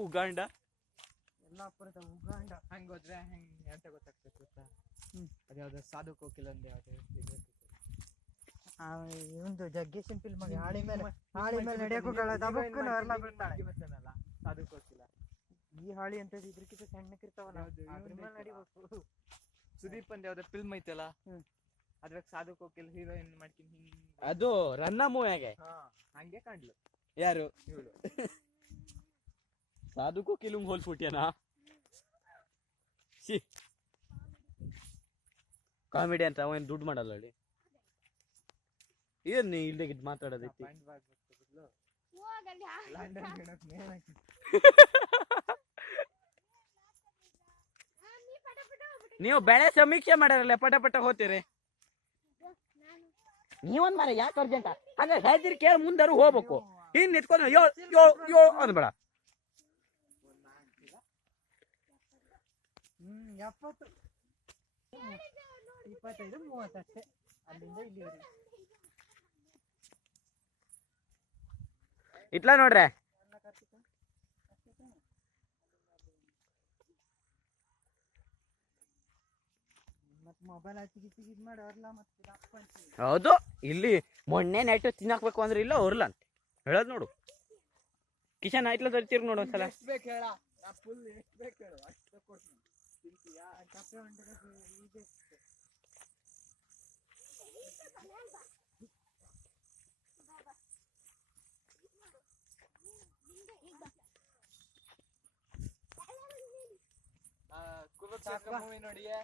Uganda ಯಲ್ಲಾಪುರದ Uganda. ಹಂಗೋದ್ರೆ ಹೆಂಗ್ ಅಂತ ಗೊತ್ತಾಗ್ತದೆ ಗೊತ್ತಾ? ಅದ್ಯಾವ್ದು ಸಾಧು ಕೋಕಿಲ್ ಅಂದ್ ಯಾವ್ದು ಇವಂದು ಜಗ್ಗೇಶನ್ ಫಿಲ್ಮ್ ಹಾಳಿ ಮೇಲೆ ನಡೆಯಕ್ಕೂ ಎಲ್ಲ ಬಿಡ್ತಾಳೆ. ಸಾಧು ಕೋಕಿಲ ಈ ಹಾಳಿ ಅಂತ ಇದ್ರಕ್ಕಿಂತ ಸಣ್ಣಕ್ಕಿರ್ತಾವಲ್ಲ ಅದ್ರ ಮೇಲೆ ನಡಿಬೇಕು. ಸುದೀಪ್ ಅಂದ್ ಯಾವ್ದು ಫಿಲ್ಮ್ ಐತಲ್ಲ, ಅದ್ರಾಗ ಸಾಧು ಕೋಕಿಲ್ ಹೀರೋಯಿನ್ ಮಾಡ್ತೀನಿ ಹಿಂಗ್. ಅದು ರನ್ನ ಮೂವಿಯಾಗೆ ಹಂಗೆ ಕಾಣ್ಲು. ಯಾರು ಸಾಧು ಕೋಕಿಲುಂಗ್ ಹೋಲ್ಸ್ಬಿಟ್ಯಾನಾ? ಕಾಮಿಡಿ ಅಂತ ಅವ ಏನ್ ದುಡ್ಡು ಮಾಡಲ್ಲ ಹೇಳಿ. ಏನ್ ಇಲ್ದೇ ಇದ್ ಮಾತಾಡೋದೈತಿ. ನೀವು ಬೆಳೆ ಸಮೀಕ್ಷೆ ಮಾಡಾರಲ್ಲ ಪಟ ಪಟ ಹೋಗ್ತೀರಿ. ನೀವೊಂದ್ ಮಾರ ಯಾಕೆ ಅರ್ಜೆಂಟ ಹಂಗ ಹೇಳ್ತೀರಿ ಕೇಳಿ ಮುಂದರು ಹೋಗ್ಬೇಕು. ಇನ್ ನಿತ್ಕೊಂಡು ಯೋ ಅಂದ್ಬೇಡ. 70 25 30 ಅಷ್ಟೇ ಅಲ್ಲಿಂದ ಇಲ್ಲಿವರೆಗೆ. ಇಟ್ಲ ನೋಡ್ರೆ ಮೊಬೈಲ್ ಹಚ್ಚಿ ಮಾಡೋರ್ಲ ಮತ್ತೆ. ಹೌದು, ಇಲ್ಲಿ ಮೊನ್ನೆ ನೈಟ್ ತಿನ್ನಾಕ್ಬೇಕು ಅಂದ್ರೆ ಇಲ್ಲ ಅವ್ರಲ್ಲ ಅಂತ ಹೇಳೋದ್ ನೋಡು. ಕಿಶನ್ ಆಯ್ತಲ್ಲ ತರ್ತೀರಿ ನೋಡು ಒಂದ್ಸಲ. ಕುರುಕ್ಷೇತ್ರ ಮೂವಿ ನೋಡಿಯೇ?